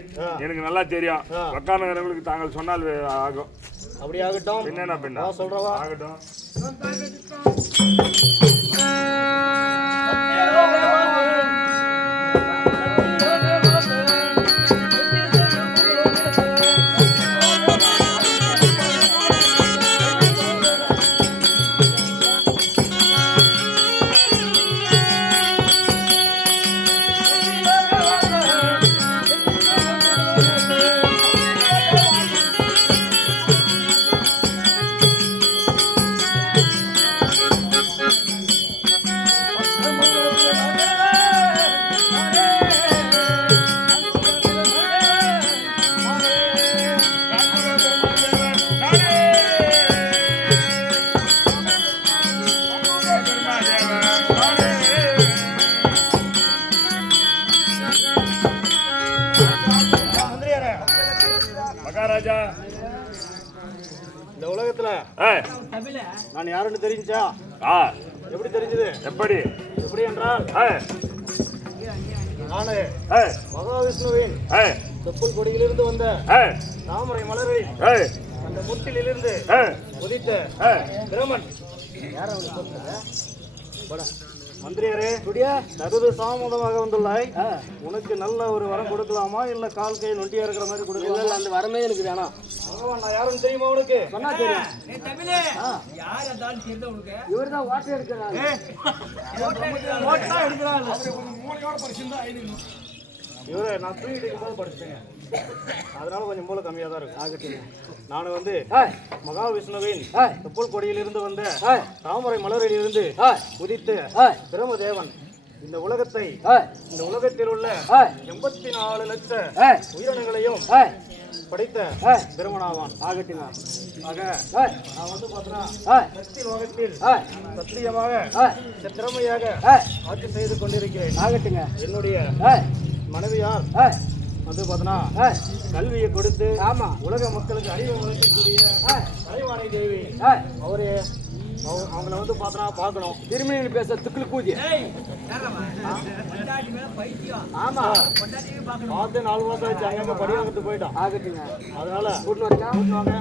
எனக்கு நல்லா தெரியும். உட்கார்ந்தவங்களுக்கு தாங்கள் சொன்னால் ஆகும். அப்படி ஆகட்டும். என்னன்னா பின்ன நான் சொல்றவா ஆகட்டும். மகாராஜா, இந்த உலகத்துல நான் யாருன்னு தெரிஞ்சா? எப்படி தெரிஞ்சது? எப்படி எப்படி என்றால் நானு மகாவிஷ்ணுவின் தொப்புள் கொடியிலிருந்து வந்த தாமரை மலரை அந்த முட்டிலிருந்து உதித்த பிரமன். யார் அவனை கூப்பிட்டது? மந்திரியாரே, தகுதி சாமதமாக வந்துள்ளாய். உனக்கு நல்ல ஒரு வரம் கொடுக்கலாமா இல்ல கால் கை நொண்டியா இருக்கிற மாதிரி கொடுக்கலாம்? அந்த வரமே எனக்கு வேணாம். பகவான் நான் யாருன்னு தெரியுமா உனக்கு? சொன்னா தெரியும். இவர்தான் வாட்டை எடுக்கிறாரு. இவரு நான் தூங்கிட்டு இருக்கும்போது படிச்சுட்டேங்க. அதனால கொஞ்சம் மூளை கம்மியா தான் இருக்கு. ஆகட்டும். நான் வந்து மகாவிஷ்ணுவின் தொப்புள் கொடியிலிருந்து வந்த தாமரை மலரில் இருந்து உதித்த பிரமதேவன். இந்த உலகத்தை, இந்த உலகத்தில் உள்ள 84 லட்ச உயிரினங்களையும் படைத்த பிரமனாவான். ஆகட்டும். ஆக நான் வந்து பார்த்தா சக்தி லோகத்தில் சத்தியமாக திறமையாக ஆட்சி செய்து கொண்டிருக்கிறேன். ஆகட்டுங்க. என்னுடைய மனைவியார் வந்து பார்த்தனா கல்வியை கொடுத்து உலக மக்களுக்கு அறிவை வளர்க்கக்கூடிய கலைவாணி தேவி. அவரு அவங்கள வந்து பார்த்தனா பார்க்கணும். திருமணி பேச துக்குள் பூஜை. ஆமா, பார்த்து 4 மாசம் ஆச்சு. அங்க படி வாங்கிட்டு போயிட்டான். ஆகட்டுங்க. அதனால கூட்டு வாங்க.